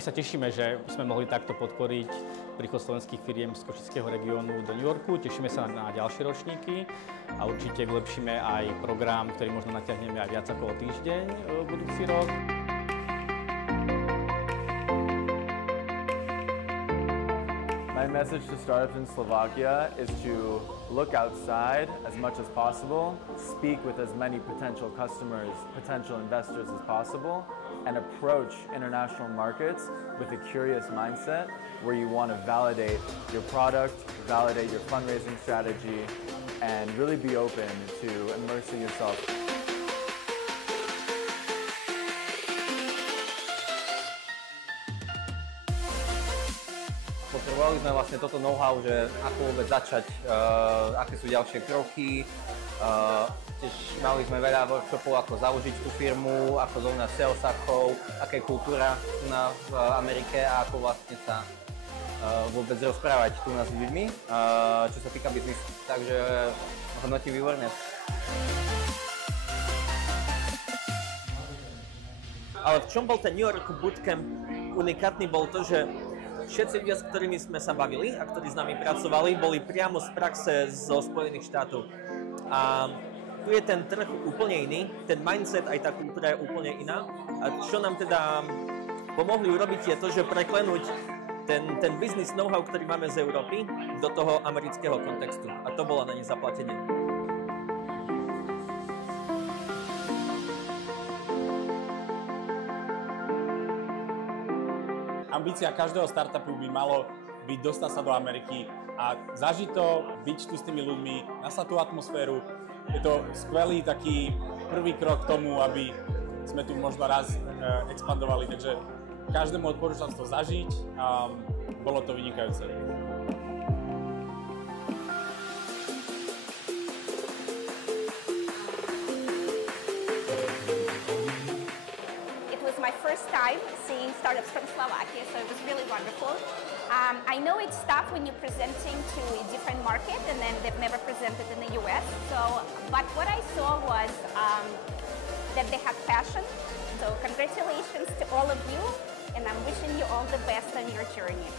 My sa tešíme, že sme mohli takto podporiť príchod slovenských firiem z košického regiónu do New Yorku. Tešíme sa na ďalšie ročníky a určite vylepšíme aj program, ktorý možno natiahneme aj viac ako o týždeň budúci rok. My message to startups in Slovakia is to look outside as much as possible, speak with as many potential customers, potential investors as possible, and approach international markets with a curious mindset where you want to validate your product, validate your fundraising strategy, and really be open to immersing yourself. Potrebovali sme vlastne toto know-how, že ako vôbec začať, aké sú ďalšie kroky. Tiež mali sme veľa workshopov, ako založiť tú firmu, ako zohnať salesachov, aká je kultúra tu v Amerike a ako vlastne sa vôbec rozprávať tu s ľuďmi, čo sa týka biznisu. Takže hodnotím výborne. Ale v čom bol ten New York Bootcamp unikátny, bol to, že všetci ľudia, s ktorými sme sa bavili a ktorí s nami pracovali, boli priamo z praxe zo Spojených štátov. A tu je ten trh úplne iný, ten mindset aj tá kultúra je úplne iná. A čo nám teda pomohli urobiť je to, že preklenúť ten business know-how, ktorý máme z Európy, do toho amerického kontextu. A to bolo na ne zaplatenie. Ambícia každého startupu by malo byť dostať sa do Ameriky a zažiť to, byť tu s tými ľuďmi, nasať tú atmosféru. Je to skvelý taký prvý krok k tomu, aby sme tu možno raz expandovali, takže každému odporúčam to zažiť a bolo to vynikajúce. My first time seeing startups from Slovakia, so it was really wonderful. I know it's tough when you're presenting to a different market and then they've never presented in the US. But what I saw was that they have passion. So congratulations to all of you, and I'm wishing you all the best on your journey.